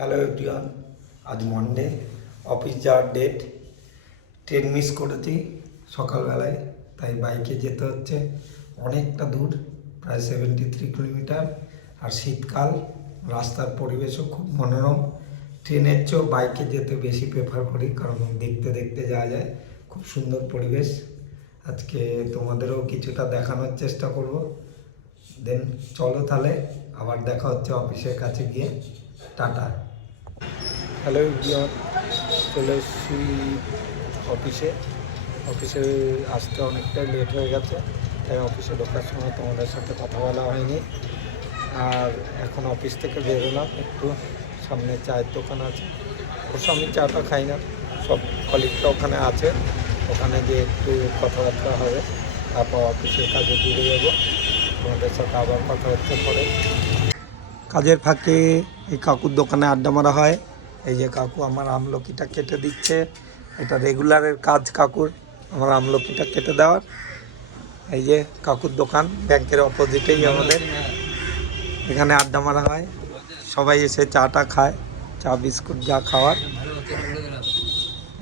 Hello everyone, আজ Monday, office যাওয়ার date. Train miss করেছি সকালবেলায়, তাই বাইকে যেতে হচ্ছে অনেকটা দূর, প্রায় 73 কিলোমিটার। আর শীতকাল, রাস্তার পরিবেশও খুব মনোরম। ট্রেনের চেয়েও বাইকে যেতে বেশি প্রেফার করি, কারণ দেখতে দেখতে যাওয়া যায়, খুব সুন্দর পরিবেশ। আজকে তোমাদেরও কিছুটা দেখানোর চেষ্টা করব। দেন চলো তাহলে, আবার দেখা হচ্ছে অফিসের কাছে গিয়ে। টাটা। হ্যালো এভরিওয়ান, চলে এসেছি অফিসে। অফিসে আসতে অনেকটাই লেট হয়ে গেছে, তাই অফিসে ঢোকার সময় তোমাদের সাথে কথা বলা হয়নি। আর এখন অফিস থেকে বেরোলাম, একটু সামনে চায়ের দোকান আছে, ওর সামনে চাটা খাই না, সব কলিগটা ওখানে আছে, ওখানে গিয়ে একটু কথাবার্তা হবে, তারপর অফিসের কাজে জুড়ে যাবো। তোমাদের সাথে আবার কথা হচ্ছে পরে। কাজের ফাঁকে এই কাকুর দোকানে আড্ডা মারা হয়। এই যে কাকু আমার আমলকিটা কেটে দিচ্ছে, এটা রেগুলারের কাজ কাকুর, আমার আমলকিটা কেটে দেওয়ার। এই যে কাকুর দোকান, ব্যাংকের অপোজিটেই আমাদের, এখানে আড্ডা মারা হয়, সবাই এসে চাটা খায়, চা বিস্কুট যা খাওয়ার।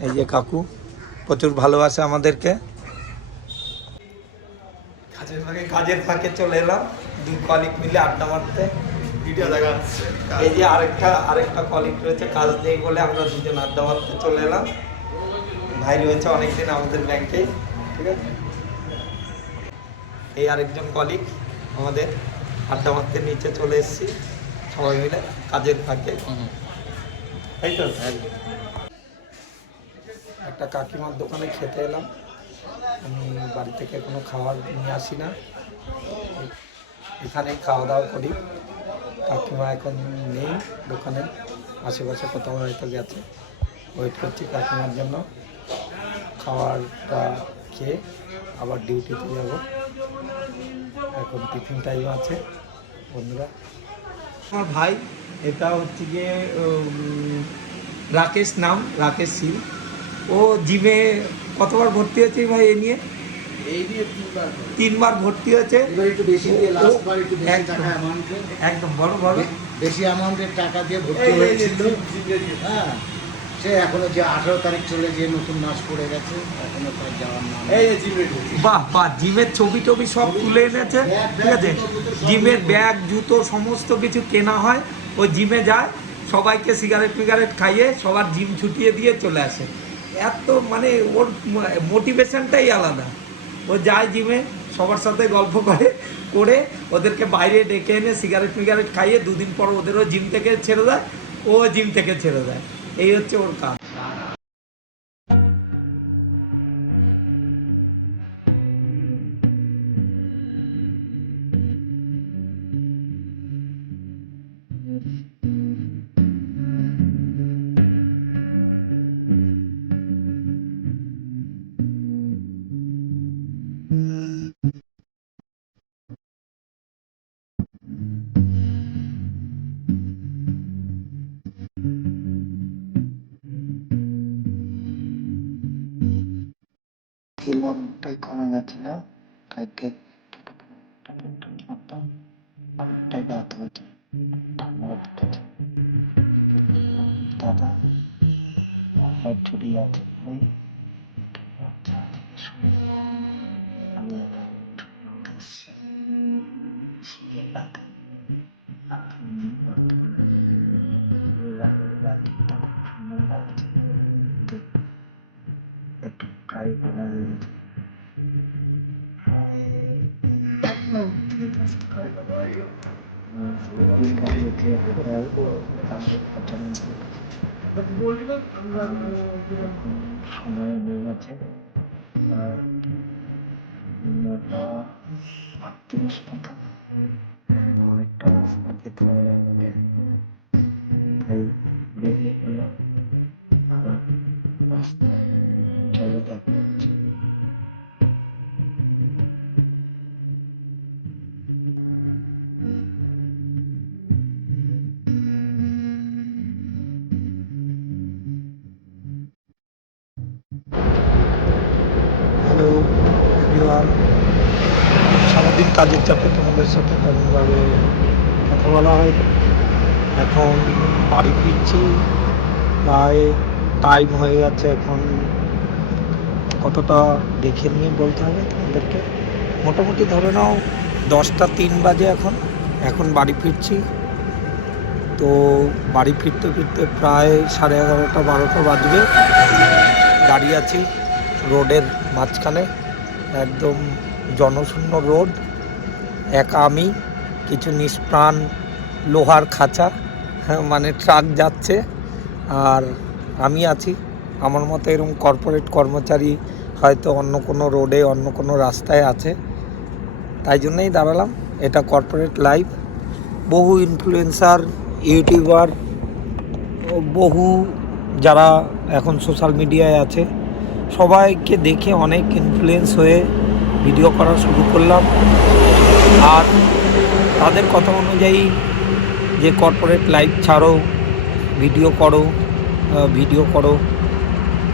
এই যে কাকু প্রচুর ভালোবাসে আমাদেরকে। কাজের ফাঁকে চলে এলাম দুই কলিগ মিলে আড্ডা মারতে। ভিডিও দেখা যাচ্ছে, এই যে আরেকটা কলিগ রয়েছে, কাজ নেই বলে আমরা দুজন আড্ডা মারতে চলে এলাম। ভাই রয়েছে অনেকদিন আমাদের ব্যাংকে, ঠিক আছে। এই আরেকজন কলিগ আমাদের, আড্ডা মারতে নিচে চলে এসেছি সবাই মিলে কাজের ফাঁকে, তাই তো। একটা কাকিমার দোকানে খেতে এলাম, আমি বাড়ি থেকে কোনো খাবার নিয়ে আসি না, এখানেই খাওয়া দাওয়া করি। কাকিমা এখন নেই দোকানে, আশেপাশে কোথাও হয়তো গেছে, ওয়েট করছি কাকিমার জন্য। খাবারটা খেয়ে আবার ডিউটিতে যাব, এখন টিফিন টাইম আছে বন্ধুরা। আমার ভাই, এটা হচ্ছে গিয়ে রাকেশ নাম, রাকেশ সিং। ও জিমে কতবার ভর্তি হয়েছে ভাই? এই নিয়ে 3বার ভর্তি হয়েছে। একদম বড় বেশি অ্যামাউন্টের টাকা দিয়ে ভর্তি হয়েছিল। হ্যাঁ, সে এখনো যে 18 তারিখ চলে যে নতুন মাস পড়ে গেছে, এখনো তার যাওয়ার নাম। বাহ বাহ, জিমের ছবি টবি সব তুলে এনেছে, ঠিক আছে। জিমের ব্যাগ জুতো সমস্ত কিছু কেনা হয়, ও জিমে যায়, সবাইকে সিগারেট খাইয়ে সবার জিম ছুটিয়ে দিয়ে চলে আসে। এত মানে ওর মোটিভেশনটাই আলাদা। ও যায় জিমে, সবার সাথে গল্প করে ওদেরকে বাইরে ডেকে এনে সিগারেট খাইয়ে 2 দিন পর ওদেরও জিম থেকে ছেড়ে দেয়, ও জিম থেকে ছেড়ে দেয়। এই হচ্ছে ওর কাজ। মনটাই কমে গেছে না, কালকে অনেকটাই রাত হয়েছে, ঠান্ডা উঠেছে। দাদা ছুটি আছে, আমি একটু ট্রাই করে সময় হয়ে গেছে, আর 9:38 মতো, অনেকটা যেতে হবে, তাই বেরিয়ে গেলাম। চলো দেখা হচ্ছে। হ্যালো এভরিওয়ান, সারাদিন কাজের চাপে তোমাদের সাথে তেমনভাবে কথা বলা হয়, এখন বাড়ি ফিরছি, প্রায় টাইম হয়ে গেছে এখন। কতটা দেখে নিয়ে বলতে হবে তোমাদেরকে, মোটামুটি ধরে নাও 10টা 3 বাজে এখন। এখন বাড়ি ফিরছি, তো বাড়ি ফিরতে ফিরতে প্রায় 11:30 12টা বাজবে। দাঁড়িয়ে আছি রোডের মাঝখানে, একদম জনশূন্য রোড, একা আমি, কিছু নিষ্প্রাণ লোহার খাঁচা, মানে ট্রাক যাচ্ছে, আর আমি আছি। আমার মতো এরকম কর্পোরেট কর্মচারী হয়তো অন্য কোনো রোডে অন্য কোনো রাস্তায় আছে, তাই জন্যই দাঁড়ালাম। এটা কর্পোরেট লাইফ। বহু ইনফ্লুয়েন্সার, ইউটিউবার, বহু যারা এখন সোশ্যাল মিডিয়ায় আছে, সবাইকে দেখে অনেক ইনফ্লুয়েন্স হয়ে ভিডিও করা শুরু করলাম। আর তাদের কথা অনুযায়ী যে কর্পোরেট লাইফ ছাড়ো, ভিডিও করো,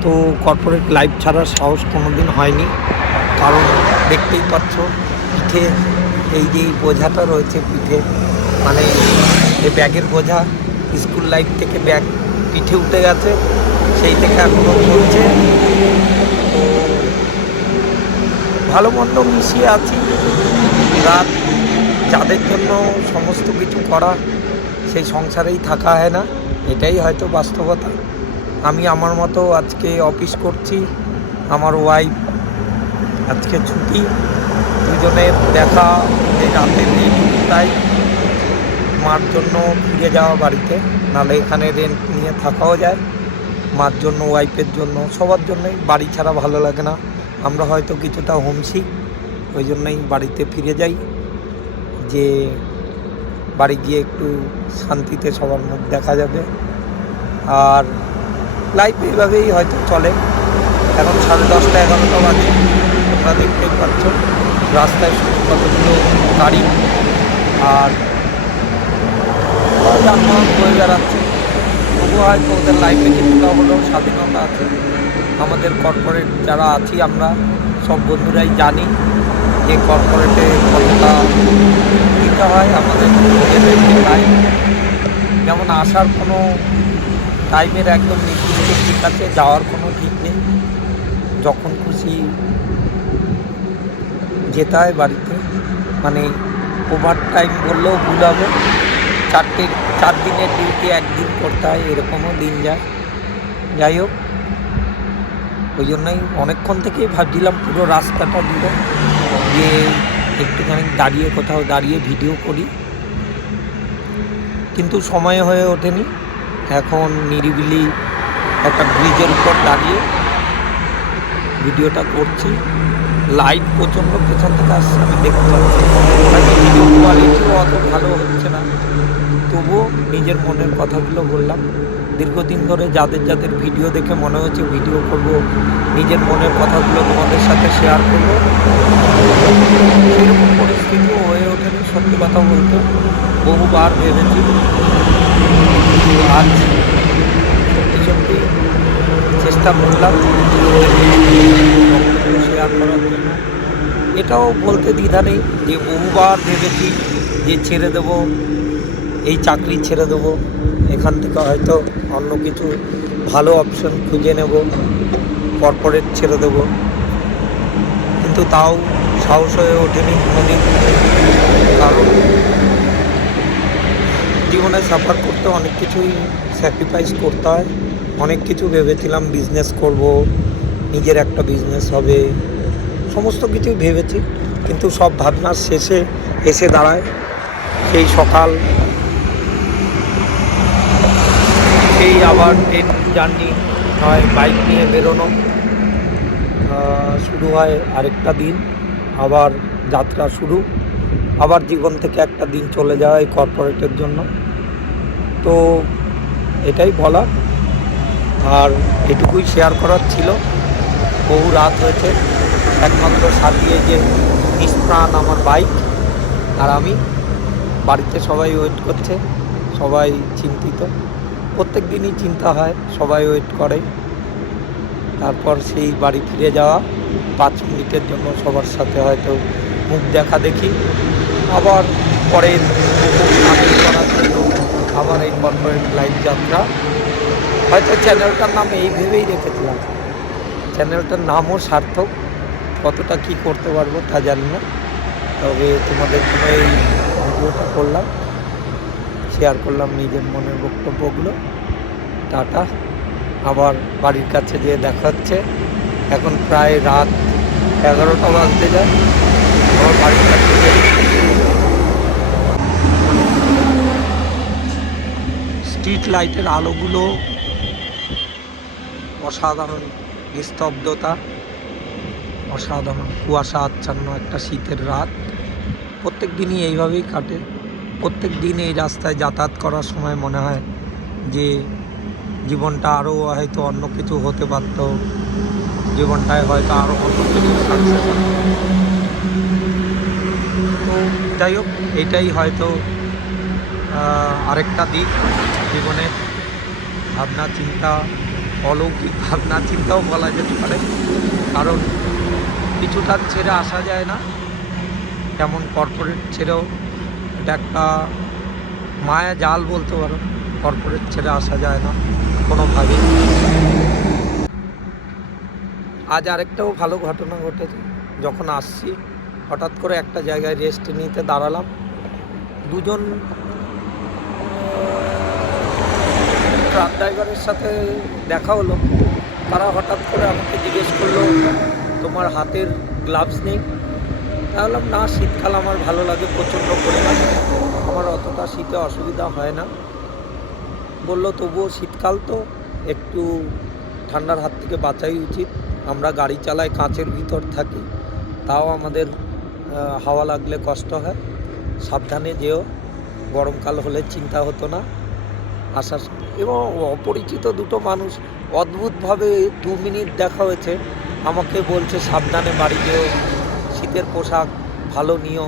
তো কর্পোরেট লাইফ ছাড়ার সাহস কোনো দিন হয়নি। কারণ দেখতেই পাচ্ছ পিঠে এই যে বোঝাটা রয়েছে পিঠে, মানে এই ব্যাগের বোঝা, স্কুল লাইফ থেকে ব্যাগ পিঠে উঠে গেছে, সেই থেকে এখনও চলছে। তো ভালো মন্দ মিশিয়ে আছি। রাত যাদের জন্য সমস্ত কিছু করা, সেই সংসারেই থাকা হয় না, এটাই হয়তো বাস্তবতা। আমি আমার মতো আজকে অফিস করছি, আমার ওয়াইফ আজকে ছুটি, দুজনের দেখা এই রাতের এইটুকুটাই। মার জন্য ফিরে যাওয়া বাড়িতে, নাহলে এখানে রেন্ট নিয়ে থাকাও যায়। মার জন্য, ওয়াইফের জন্য, সবার জন্যই। বাড়ি ছাড়া ভালো লাগে না, আমরা হয়তো কিছুটা হোমসিক, ওই জন্যই বাড়িতে ফিরে যাই, যে বাড়ি গিয়ে একটু শান্তিতে সবার মুখ দেখা যাবে। আর লাইফ এইভাবেই হয়তো চলে। এখন 10:30 11টা বাজে, তোমরা দেখতেই পাচ্ছ রাস্তায় কতগুলো গাড়ি আর যানবাহন বয়ে বেড়াচ্ছে। তবু হয়তো ওদের লাইফে কিছুটা হলেও স্বাধীনতা আছে। আমাদের কর্পোরেট যারা আছি আমরা সব বন্ধুরাই জানি যে কর্পোরেটে কতটা দিতে হয় আমাদের নিজেদের লাইফ। যেমন আসার কোনো টাইমের একদম নির্দিষ্ট ঠিক আছে, যাওয়ার কোনো ঠিক নেই, যখন খুশি যেতে হয় বাড়িতে। মানে ওভার টাইম বললেও ভুল হবে, 4 দিনের ডিউটি 1 দিন করতে হয়, এরকমও দিন যায়। যাই হোক, ওই জন্যই অনেকক্ষণ থেকেই ভাবছিলাম পুরো রাস্তাটা জুড়ে যে একটুখানি কোথাও দাঁড়িয়ে ভিডিও করি, কিন্তু সময় হয়ে ওঠেনি। এখন নিরিবিলি একটা ব্রিজের উপর দাঁড়িয়ে ভিডিওটা করছি। লাইট প্রচণ্ড পেছন থেকে আসছে, আমি দেখতে পাচ্ছি। ভিডিও কোয়ালিটিও অত ভালো হচ্ছে না, তবুও নিজের মনের কথাগুলো বললাম। দীর্ঘদিন ধরে যাদের ভিডিও দেখে মনে হচ্ছে ভিডিও করব, নিজের মনের কথাগুলো তোমাদের সাথে শেয়ার করব, সেরকম পরিস্থিতিও হয়ে ওঠেনি। সত্যি কথা বলতে বহুবার ভেবেছি, আজ সত্যি চেষ্টা করলাম শেয়ার করার জন্য। এটাও বলতে দ্বিধা নেই যে বহুবার ভেবেছি যে ছেড়ে দেব, এই চাকরি ছেড়ে দেবো, এখান থেকে হয়তো অন্য কিছু ভালো অপশন খুঁজে নেব, কর্পোরেট ছেড়ে দেব, কিন্তু তাও সাহস হয়ে ওঠেনি কোনোদিন। কারণ জীবনে সাফার করতে অনেক কিছুই স্যাক্রিফাইস করতে হয়। অনেক কিছু ভেবেছিলাম, বিজনেস করব, নিজের একটা বিজনেস হবে, সমস্ত কিছুই ভেবেছি, কিন্তু সব ভাবনার শেষে এসে দাঁড়ায় সেই সকাল, সেই আবার ট্রেন জার্নি হয়, বাইক নিয়ে বেরোনো, শুরু হয় আরেকটা দিন, আবার যাত্রা শুরু, আবার জীবন থেকে একটা দিন চলে যাওয়া এই কর্পোরেটের জন্য। তো এটাই বলা, আর এটুকুই শেয়ার করার ছিল। বহু রাত হয়েছে, একমাত্র সাথী এই যে নিষ্প্রাণ আমার বাইক আর আমি। বাড়িতে সবাই ওয়েট করছে, সবাই চিন্তিত, প্রত্যেক দিনই চিন্তা হয়, সবাই ওয়েট করে। তারপর সেই বাড়ি ফিরে যাওয়া, 5 মিনিটের জন্য সবার সাথে হয়তো মুখ দেখা দেখি, আবার পরের করার জন্য আমার এই কর্পোরেট লাইফ যাত্রা। হয়তো চ্যানেলটার নাম এই ভেবেই রেখেছিলাম, চ্যানেলটার নামও সার্থক, কতটা কি করতে পারবো তা জানি না, তবে তোমাদের জন্য এই ভিডিওটা করলাম, শেয়ার করলাম নিজের মনের বক্তব্যগুলো। টাটা, আবার বাড়ির কাছে যেয়ে দেখা হচ্ছে। এখন প্রায় রাত 11টা বাজতে যায়, আমার বাড়ির কাছে যাই। স্ট্রিট লাইটের আলোগুলো অসাধারণ, নিস্তব্ধতা, অসাধারণ, কুয়াশা আচ্ছন্ন একটা শীতের রাত। প্রত্যেক দিনই এইভাবেই কাটে। প্রত্যেক দিন এই রাস্তায় যাতায়াত করার সময় মনে হয় যে জীবনটা আরও হয়তো অন্য কিছু হতে পারত, জীবনটায় হয়তো আরও অন্য কিছু সাকসেস হতো। তো যাই হোক, এটাই হয়তো আরেকটা দিক জীবনের, ভাবনা চিন্তা, অলৌকিক ভাবনা চিন্তাও বলা যেতে পারে, কারণ কিছুটা ছেড়ে আসা যায় না। যেমন কর্পোরেট ছেড়েও, এটা একটা মায়া জাল বলতে পারো, কর্পোরেট ছেড়ে আসা যায় না কোনোভাবেই। আজ আরেকটাও ভালো ঘটনা ঘটেছে। যখন আসছি হঠাৎ করে একটা জায়গায় রেস্ট নিতে দাঁড়ালাম, দুজন ট্রাক ড্রাইভারের সাথে দেখা হলো। তারা হঠাৎ করে আমাকে জিজ্ঞেস করলো, তোমার হাতের গ্লাভস নেই? বললাম না, শীতকাল আমার ভালো লাগে প্রচণ্ড পরিমাণ, আমার অতটা শীতে অসুবিধা হয় না। বললো তবুও শীতকাল তো, একটু ঠান্ডার হাত থেকে বাঁচাই উচিত। আমরা গাড়ি চালাই, কাঁচের ভিতর থাকি, তাও আমাদের হাওয়া লাগলে কষ্ট হয়, সাবধানে যেও, গরমকাল হলে চিন্তা হতো না আসার সময়। এবং অপরিচিত দুটো মানুষ অদ্ভুতভাবে 2 মিনিট দেখা হয়েছে, আমাকে বলছে সাবধানে বাড়ি যেও, শীতের পোশাক ভালো নিও,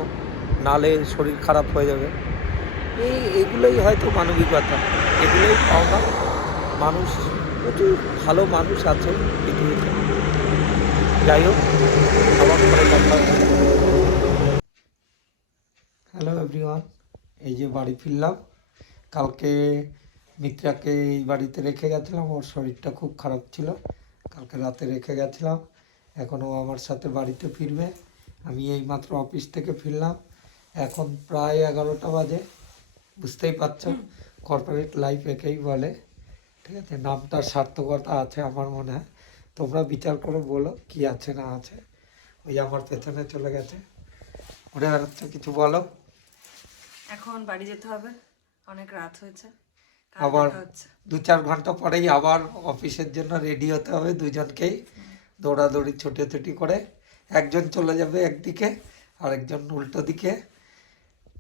নালে শরীর খারাপ হয়ে যাবে। এগুলোই হয়তো মানবিকতা, এগুলোই পাওনা। মানুষ, প্রচুর ভালো মানুষ আছে পৃথিবীতে। যাই হোক, আবার পরে কথা হবে। হ্যালো এভরিওয়ান, এই যে বাড়ি ফিরলাম। কালকে মিত্রাকে এই বাড়িতে রেখে গেছিলাম, ওর শরীরটা খুব খারাপ ছিল, কালকে রাতে রেখে গেছিলাম। এখনও আমার সাথে বাড়িতে ফিরবে। আমি এইমাত্র অফিস থেকে ফিরলাম, এখন প্রায় 11টা বাজে। বুঝতেই পারছো, কর্পোরেট লাইফ একেই বলে, ঠিক আছে, নামটার সার্থকতা আছে আমার মনে হয়। তোমরা বিচার করে বলো কি আছে না আছে। ওই আমার পেছনে চলে গেছে, ঘুরে বেড়াচ্ছে, কিছু বলো। এখন বাড়ি যেতে হবে, অনেক রাত হয়েছে, কাল আবার দেখা হচ্ছে। 2-4 ঘন্টা পরেই আবার অফিসের জন্য রেডি হতে হবে দুজনকেই, দৌড়াদৌড়ি ছুটোছুটি করে। একজন চলে যাবে একদিকে, আরেকজন উল্টো দিকে।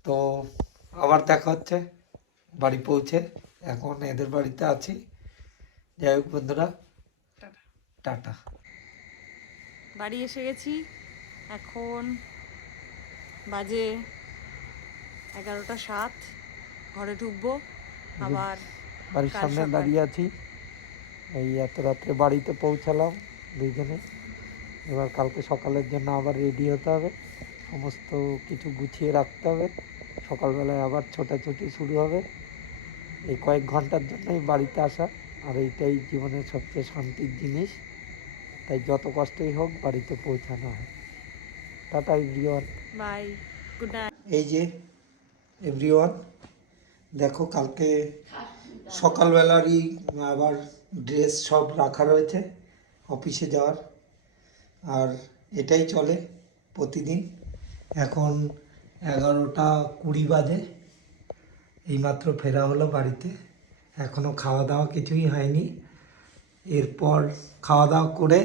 তো আবার দেখা হচ্ছে বাড়ি পৌঁছে। এখন এদের বাড়িতে আছি। যাই হোক বন্ধুরা, টাটা। টাটা। বাড়ি এসে গেছি, এখন বাজে 11:07, ঘরে ঢুকবো আবার। বাড়ির কাল সামনে সকাল। দাঁড়িয়ে আছি, এই এত রাত্রে বাড়িতে পৌঁছালাম দুইজনে। এবার কালকে সকালের জন্য আবার রেডি হতে হবে, সমস্ত কিছু গুছিয়ে রাখতে হবে, সকালবেলায় আবার ছোটাছুটি শুরু হবে। এই কয়েক ঘন্টার জন্যই বাড়িতে আসা, আর এইটাই জীবনের সবচেয়ে শান্তির জিনিস। তাই যত কষ্টই হোক বাড়িতে পৌঁছানো হয়। Tata everyone. Bye, good night. এই যে এভরিওয়ান, দেখো কালকে সকালবেলারই আবার ড্রেস সব রাখা রয়েছে অফিসে যাওয়ার, আর এটাই চলে প্রতিদিন। এখন 11:20 বাজে, এইমাত্র ফেরা হলো বাড়িতে, এখনও খাওয়া দাওয়া কিছুই হয়নি। এরপর খাওয়া দাওয়া করে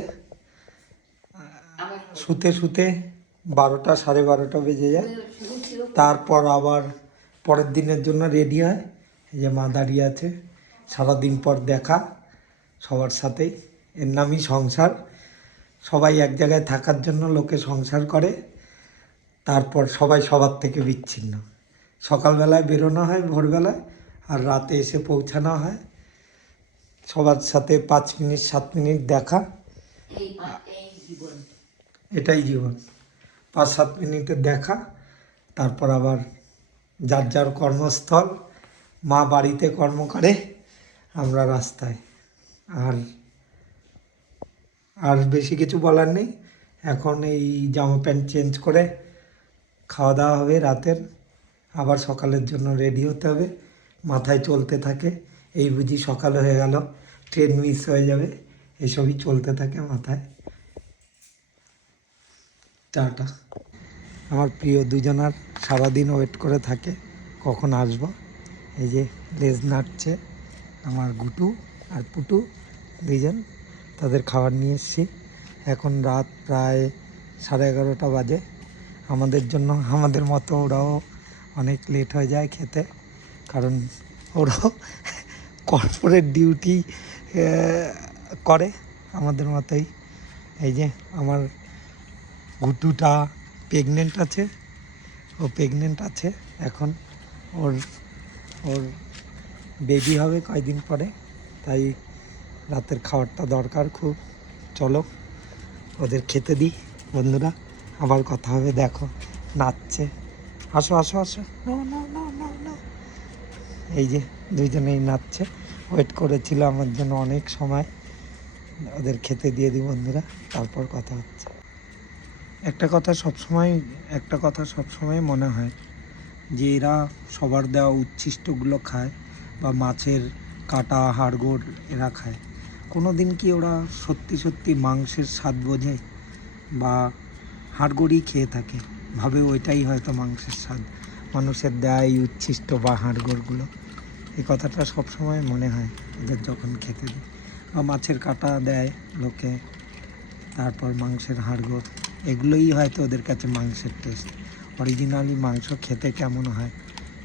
শুতে শুতে 12টা, 12:30 বেজে যায়। তারপর আবার পরের দিনের জন্য রেডি হয়। এই যে মা দাঁড়িয়ে আছে, সারাদিন পর দেখা সবার সাথেই, এর নামই সংসার। সবাই এক জায়গায় থাকার জন্য লোকে সংসার করে, তারপর সবাই সবার থেকে বিচ্ছিন্ন। সকালবেলায় বেরোনো হয় ভোরবেলায়, আর রাতে এসে পৌঁছানো হয়। সবার সাথে 5 মিনিট 7 মিনিট দেখা, এটাই জীবন। 5-7 মিনিটের দেখা, তারপর আবার যার যার কর্মস্থল, মা বাড়িতে কর্ম করে, আমরা রাস্তায়। আর আর বেশি কিছু বলার নেই। এখন এই জামা প্যান্ট চেঞ্জ করে খাওয়া দাওয়া হবে রাতের, আবার সকালের জন্য রেডি হতে হবে। মাথায় চলতে থাকে এই বুঝি সকাল হয়ে গেল, ট্রেন মিস হয়ে যাবে, এসবই চলতে থাকে মাথায়। টাটা। আমার প্রিয় দুজনার সারাদিন ওয়েট করে থাকে কখন আসবো। এই যে লেজ নাড়ছে আমার গুটু আর পুটু দুইজন, তাদের খাবার নিয়ে এসছি। এখন রাত প্রায় 11:30 বাজে। আমাদের জন্য, আমাদের মতো ওরাও অনেক লেট হয়ে যায় খেতে, কারণ ওরাও কর্পোরেট ডিউটি করে আমাদের মতোই। এই যে আমার গুটুটা প্রেগনেন্ট আছে, ও প্রেগনেন্ট আছে এখন, ওর ওর বেবি হবে কয়েকদিন পরে, তাই রাতের খাবারটা দরকার খুব। চলো ওদের খেতে দিই বন্ধুরা, আবার কথা হবে। দেখো নাচছে, আসো আসো আসো, no no no no no. এই যে দুইজনেই নাচছে, ওয়েট করেছিল আমার জন্য অনেক সময়। ওদের খেতে দিয়ে দিই বন্ধুরা, তারপর কথা হচ্ছে। একটা কথা সবসময় মনে হয় যে এরা সবার দেওয়া উচ্ছিষ্টগুলো খায়, বা মাছের কাটা হাড়গোড় এরা খায়। কোনো দিন কি ওরা সত্যি সত্যি মাংসের স্বাদ বোঝে, বা হাড়গোড়ই খেয়ে থাকে, ভাবে ওইটাই হয়তো মাংসের স্বাদ, মানুষের দেয় উচ্ছিষ্ট বা হাড়গোড়গুলো। এই কথাটা সবসময় মনে হয় ওদের যখন খেতে দিই। বা মাছের কাটা দেয় লোকে, তারপর মাংসের হাড়গোড়, এগুলোই হয়তো ওদের কাছে মাংসের টেস্ট। অরিজিনালি মাংস খেতে কেমন হয়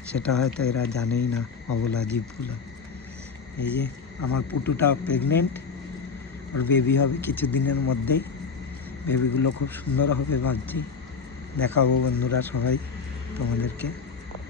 সেটা হয়তো এরা জানেই না, অবলা জীবগুলো। এই যে আমার পুটুটা প্রেগনেন্ট, ওর বেবি হবে কিছু দিনের মধ্যেই। বেবিগুলো খুব সুন্দর হবে ভাবছি, দেখাবো বন্ধুরা সবাই তোমাদেরকে।